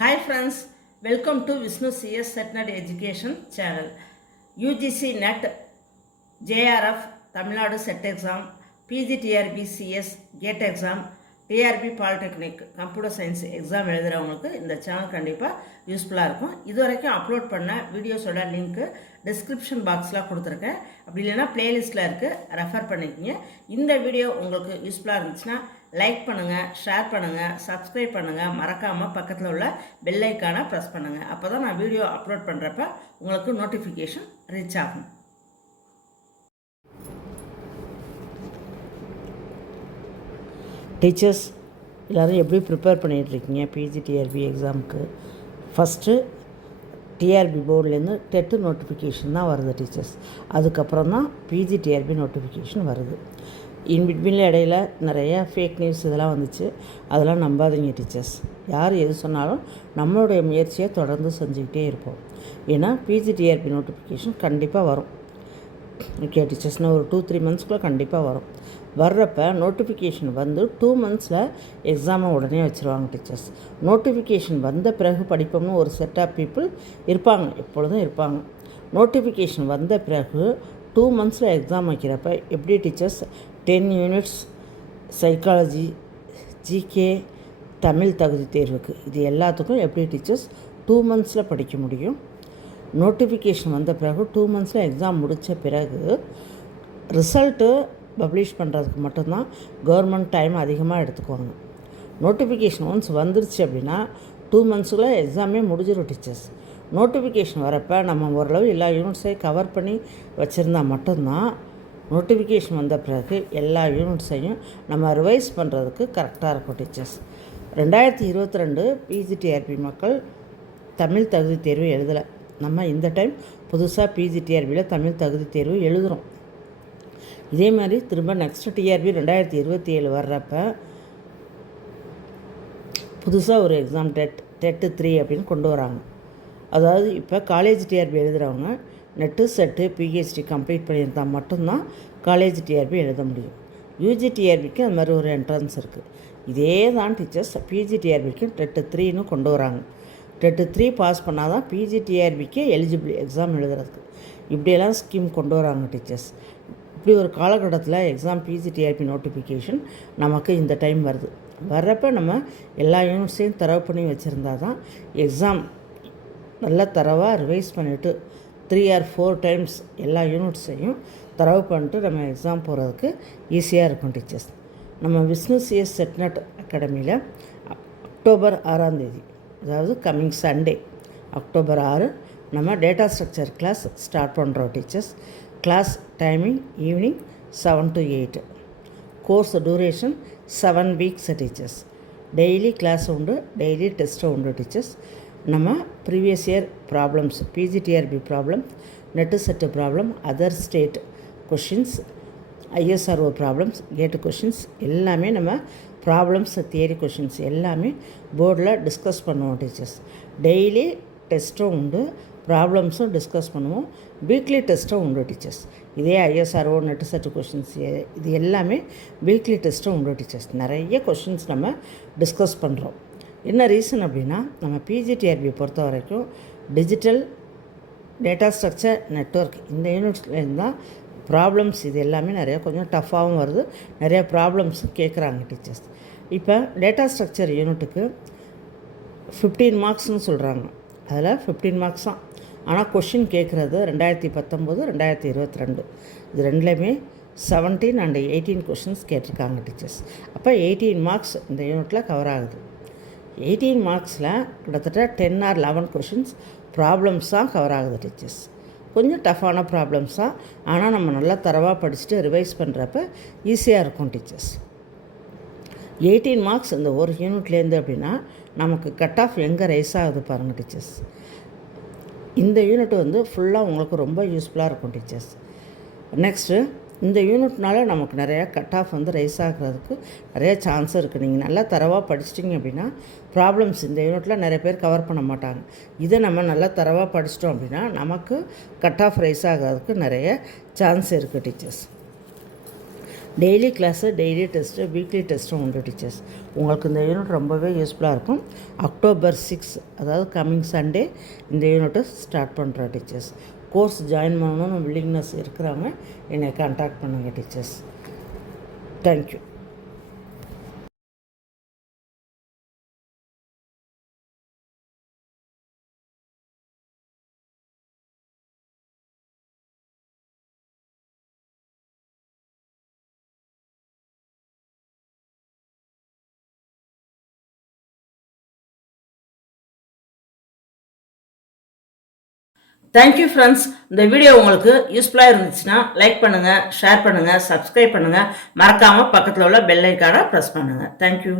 Hi friends, welcome to Vishnu CS Setnet Education channel. UGC NET, JRF, Tamil Nadu Set Exam, PGTRB CS, GATE exam, TRB Polytechnic, Computer Science exam எழுதுறவங்களுக்கு இந்த channel கண்டிப்பாக யூஸ்ஃபுல்லாக இருக்கும். இது வரைக்கும் upload பண்ண வீடியோஸோட link description பாக்ஸில் கொடுத்துருக்கேன். அப்படி இல்லைன்னா பிளேலிஸ்ட்டில் இருக்குது, ரெஃபர் பண்ணிக்கிங்க. இந்த வீடியோ உங்களுக்கு யூஸ்ஃபுல்லாக இருந்துச்சுன்னா லைக் பண்ணுங்கள், ஷேர் பண்ணுங்கள், சப்ஸ்கிரைப் பண்ணுங்கள், மறக்காமல் பக்கத்தில் உள்ள பெல் ஐக்கானை ப்ரெஸ் பண்ணுங்கள். அப்போ தான் நான் வீடியோ அப்லோட் பண்ணுறப்ப உங்களுக்கு நோட்டிஃபிகேஷன் ரீச் ஆகும். டீச்சர்ஸ் எல்லோரும் எப்படி ப்ரிப்பேர் பண்ணிகிட்ருக்கீங்க பிஜிடிஆர்பி எக்ஸாமுக்கு? ஃபஸ்ட்டு டிஆர்பி போர்ட்லேருந்து டெட்டு நோட்டிஃபிகேஷன் தான் வருது டீச்சர்ஸ். அதுக்கப்புறம் தான் பிஜிடிஆர்பி நோட்டிஃபிகேஷன் வருது. இன்பிட்வீனில் இடையில நிறையா ஃபேக் நியூஸ் இதெல்லாம் வந்துச்சு, அதெல்லாம் நம்பாதீங்க டீச்சர்ஸ். யார் எது சொன்னாலும் நம்மளுடைய முயற்சியை தொடர்ந்து செஞ்சுக்கிட்டே இருப்போம். ஏன்னா பிஜிடிஆர்பி நோட்டிஃபிகேஷன் கண்டிப்பாக வரும். ஓகே டீச்சர்ஸ்னால் ஒரு 2-3 மந்த்ஸ்க்குள்ளே கண்டிப்பாக வரும். வர்றப்போ நோட்டிஃபிகேஷன் வந்து 2 மந்த்ஸில் எக்ஸாமை உடனே வச்சுருவாங்க டீச்சர்ஸ். நோட்டிஃபிகேஷன் வந்த பிறகு படிப்போம்னு ஒரு செட் ஆஃப் பீப்புள் இருப்பாங்க, எப்பொழுதும் இருப்பாங்க. நோட்டிஃபிகேஷன் வந்த பிறகு 2 மந்த்ஸில் எக்ஸாம் வைக்கிறப்ப எப்படி teachers 10 units psychology, GK, Tamil தகுதி தேர்வுக்கு இது எல்லாத்துக்கும் எப்படி டீச்சர்ஸ் 2 மந்த்ஸில் படிக்க முடியும்? நோட்டிஃபிகேஷன் வந்த பிறகு 2 மந்த்ஸில் எக்ஸாம் முடித்த பிறகு ரிசல்ட்டு பப்ளிஷ் பண்ணுறதுக்கு மட்டும்தான் கவர்மெண்ட் டைம் அதிகமாக எடுத்துக்குவாங்க. நோட்டிஃபிகேஷன் ஒன்ஸ் வந்துருச்சு அப்படின்னா 2 மந்த்ஸுக்குள்ளே எக்ஸாமே முடிஞ்சிடும் டீச்சர்ஸ். நோட்டிஃபிகேஷன் வரப்போ நம்ம ஓரளவு எல்லா யூனிட்ஸையும் கவர் பண்ணி வச்சுருந்தா மட்டும்தான் நோட்டிஃபிகேஷன் வந்த பிறகு எல்லா யூனிட்ஸையும் நம்ம ரிவைஸ் பண்ணுறதுக்கு கரெக்டாக இருக்கும் டீச்சர்ஸ். 2022 பிஜிடிஆர்பி மக்கள் தமிழ் தகுதி தேர்வு எழுதலை. நம்ம இந்த டைம் புதுசாக பிஜிடிஆர்பியில் தமிழ் தகுதி தேர்வு எழுதுகிறோம். இதே மாதிரி திரும்ப நெக்ஸ்ட் டிஆர்பி 2027 வர்றப்ப புதுசாக ஒரு எக்ஸாம் டெட்டு 3 அப்படின்னு கொண்டு வராங்க. அதாவது இப்போ காலேஜ் டிஆர்பி எழுதுகிறவங்க நெட்டு செட்டு பிஹெச்டி கம்ப்ளீட் பண்ணியிருந்தால் மட்டும்தான் காலேஜ் டிஆர்பி எழுத முடியும். யூஜி டிஆர்பிக்கு அது மாதிரி ஒரு என்ட்ரன்ஸ் இருக்குது. இதே தான் டீச்சர்ஸ் பிஜிடிஆர்பிக்கு டெட்டு 3ன்னு கொண்டு வராங்க. டெட்டு 3 பாஸ் பண்ணால் தான் பிஜிடிஆர்பிக்கு எலிஜிபிள் எக்ஸாம் எழுதுறதுக்கு. இப்படியெல்லாம் ஸ்கீம் கொண்டு வராங்க டீச்சர்ஸ். இப்படி ஒரு காலகட்டத்தில் எக்ஸாம் பிஜிடிஆர்பி நோட்டிஃபிகேஷன் நமக்கு இந்த டைம் வருது. வர்றப்போ நம்ம எல்லா யூனிட்ஸையும் தரவு பண்ணி வச்சுருந்தா தான் எக்ஸாம் நல்லா தரவாக ரிவைஸ் பண்ணிவிட்டு 3 or 4 டைம்ஸ் எல்லா யூனிட்ஸையும் தரவு பண்ணிட்டு நம்ம எக்ஸாம் போகிறதுக்கு ஈஸியாக இருக்கும் டீச்சர்ஸ். நம்ம விஷ்ணு சிஎஸ் செட்நெட் அகாடமியில் அக்டோபர் 6ஆம் தேதி, அதாவது கம்மிங் சண்டே அக்டோபர் 6 நம்ம டேட்டா ஸ்ட்ரக்சர் கிளாஸ் ஸ்டார்ட் பண்ணுறோம் teachers. Class timing evening 7 to 8. Course duration 7 weeks teachers. Daily class உண்டு, டெய்லி டெஸ்ட்டும் உண்டு டீச்சர்ஸ். நம்ம previous year problems, PGTRB problems, NET SET problem, other state questions, ISRO problems, GATE questions எல்லாமே நம்ம problems, theory questions எல்லாமே போர்டில் discuss பண்ணுவோம் teachers. Daily டெஸ்ட்டும் உண்டு, ப்ராப்ளம்ஸும் டிஸ்கஸ் பண்ணுவோம், வீக்லி டெஸ்ட்டும் உண்டு டீச்சர்ஸ். இதே ஐஎஸ்ஆர்ஓ நெட்டு செட்டு கொஷின்ஸ் இது எல்லாமே வீக்லி டெஸ்ட்டும் உண்டு டீச்சர்ஸ். நிறைய கொஷின்ஸ் நம்ம டிஸ்கஸ் பண்ணுறோம். என்ன ரீசன் அப்படின்னா நம்ம பிஜிடிஆர்பி பொறுத்த வரைக்கும் டிஜிட்டல் டேட்டா ஸ்ட்ரக்சர் நெட்வொர்க் இந்த யூனிட்ஸ்லேருந்து தான் ப்ராப்ளம்ஸ் இது எல்லாமே நிறையா கொஞ்சம் டஃப்பாகவும் வருது, நிறையா ப்ராப்ளம்ஸும் கேட்குறாங்க டீச்சர்ஸ். இப்போ டேட்டா ஸ்ட்ரக்சர் யூனிட்டுக்கு 15 மார்க்ஸ்னு சொல்கிறாங்க. அதில் 15 மார்க்ஸ் தான். ஆனால் கொஷின் கேட்குறது 2019, 2022 இது ரெண்டுலேயுமே 17 and 18 கொஷின்ஸ் கேட்டிருக்காங்க டீச்சர்ஸ். அப்போ 18 மார்க்ஸ் இந்த யூனிட்டில் கவர் ஆகுது. 18 மார்க்ஸில் கிட்டத்தட்ட 10 or 11 கொஷின்ஸ் ப்ராப்ளம்ஸ் தான் கவர் ஆகுது டீச்சர்ஸ். கொஞ்சம் டஃப்பான ப்ராப்ளம்ஸ் தான், ஆனால் நம்ம நல்லா தரவாக படிச்சுட்டு ரிவைஸ் பண்ணுறப்ப ஈஸியாக இருக்கும் டீச்சர்ஸ். 18 மார்க்ஸ் இந்த ஒரு யூனிட்லேருந்து அப்படின்னா நமக்கு கட் ஆஃப் எங்கே ரைஸ் ஆகுது பாருங்கள் டீச்சர்ஸ். இந்த யூனிட் வந்து ஃபுல்லாக உங்களுக்கு ரொம்ப யூஸ்ஃபுல்லாக இருக்கும் டீச்சர்ஸ். நெக்ஸ்ட்டு இந்த யூனிட்னால நமக்கு நிறையா கட் ஆஃப் வந்து ரைஸ் ஆகிறதுக்கு நிறைய சான்ஸ் இருக்குது. நீங்கள் நல்லா தரவாக படிச்சிட்டிங்க அப்படின்னா ப்ராப்ளம்ஸ் இந்த யூனிட்டில் நிறைய பேர் கவர் பண்ண மாட்டாங்க. இதை நம்ம நல்லா தரவாக படிச்சிட்டோம் அப்படின்னா நமக்கு கட் ஆஃப் ரைஸ் ஆகிறதுக்கு நிறைய சான்ஸ் இருக்குது teachers. Daily class, daily test, weekly டெஸ்ட்டும் உண்டு டீச்சர்ஸ். உங்களுக்கு இந்த யூனிட் ரொம்பவே யூஸ்ஃபுல்லாக இருக்கும். அக்டோபர் 6 அதாவது கம்மிங் சண்டே இந்த யூனிட்டை ஸ்டார்ட் பண்ணுறோம் டீச்சர்ஸ். கோர்ஸ் ஜாயின் பண்ணணும்னு வில்லிங்னஸ் இருக்கிறவங்க என்னை கான்டாக்ட் பண்ணுங்கள் டீச்சர்ஸ். தேங்க்யூ. Thank you friends. இந்த வீடியோ உங்களுக்கு யூஸ்ஃபுல்லாக இருந்துச்சுன்னா லைக் பண்ணுங்கள், ஷேர் பண்ணுங்கள், சப்ஸ்கிரைப் பண்ணுங்கள். மறக்காமல் பக்கத்தில் உள்ள பெல் ஐக்கானை ப்ரெஸ் பண்ணுங்கள். தேங்க்யூ.